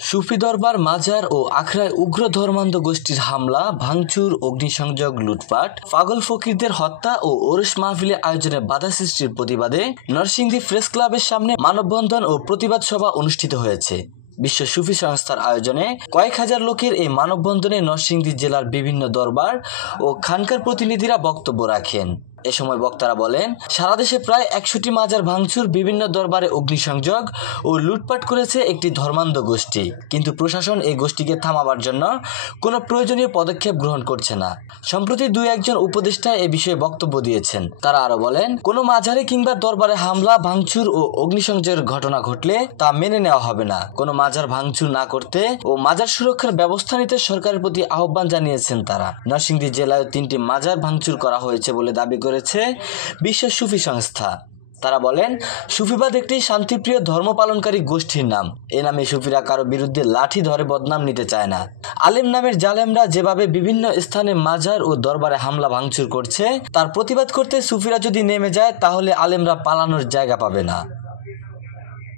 সুফি দরবার, মাজার ও আখড়ায় উগ্র ধর্মান্ধ গোষ্ঠীর হামলা, ভাঙচুর, অগ্নিসংযোগ, লুটপাট, পাগল ফকিরদের হত্যা ও ওরস মাহফিলের আয়োজনে বাধা সৃষ্টির প্রতিবাদে নরসিংদী প্রেস ক্লাবের সামনে মানববন্ধন ও প্রতিবাদ সভা অনুষ্ঠিত হয়েছে। বিশ্ব সুফি সংস্থার আয়োজনে কয়েক হাজার লোকের এই মানববন্ধনে নরসিংদী জেলার বিভিন্ন দরবার ও খানকার প্রতিনিধিরা বক্তব্য রাখেন। এ সময় বক্তারা বলেন, সারা দেশে প্রায় 100টি মাজার ভাঙচুর, বিভিন্ন দরবারে অগ্নিসংযোগ ও লুটপাট করেছে একটি ধর্মান্ধ গোষ্ঠী, কিন্তু প্রশাসন এই গোষ্ঠীকে থামাবার জন্য কোনো প্রয়োজনীয় পদক্ষেপ গ্রহণ করছে না। সম্প্রতি 2-1 উপদেষ্টা এ বিষয়ে বক্তব্য দিয়েছেন। তারা আরো বলেন, কোনো মাজারে কিংবা দরবারে হামলা, ভাঙচুর ও অগ্নিসংযোগের ঘটনা ঘটলে তা মেনে নেওয়া হবে না। কোনো মাজার ভাঙচুর না করতে ও মাজার সুরক্ষার ব্যবস্থা নিতে সরকারের প্রতি আহ্বান জানিয়েছেন তারা। নরসিংদী জেলায় 3টি মাজার ভাঙচুর করা হয়েছে বলে দাবি করেছে বিশ্ব সুফি সংস্থা। তারা বলেন, সুফিবাদ একটি শান্তিপ্রিয় ধর্ম পালনকারী গোষ্ঠীর নাম। এ নামে সুফিরা কারো বিরুদ্ধে লাঠি ধরে বদনাম নিতে চায় না। আলেম নামের জালেমরা যেভাবে বিভিন্ন স্থানে মাজার ও দরবারে হামলা ভাঙচুর করছে, তার প্রতিবাদ করতে সুফিরা যদি নেমে যায় তাহলে আলেমরা পালানোর জায়গা পাবে না।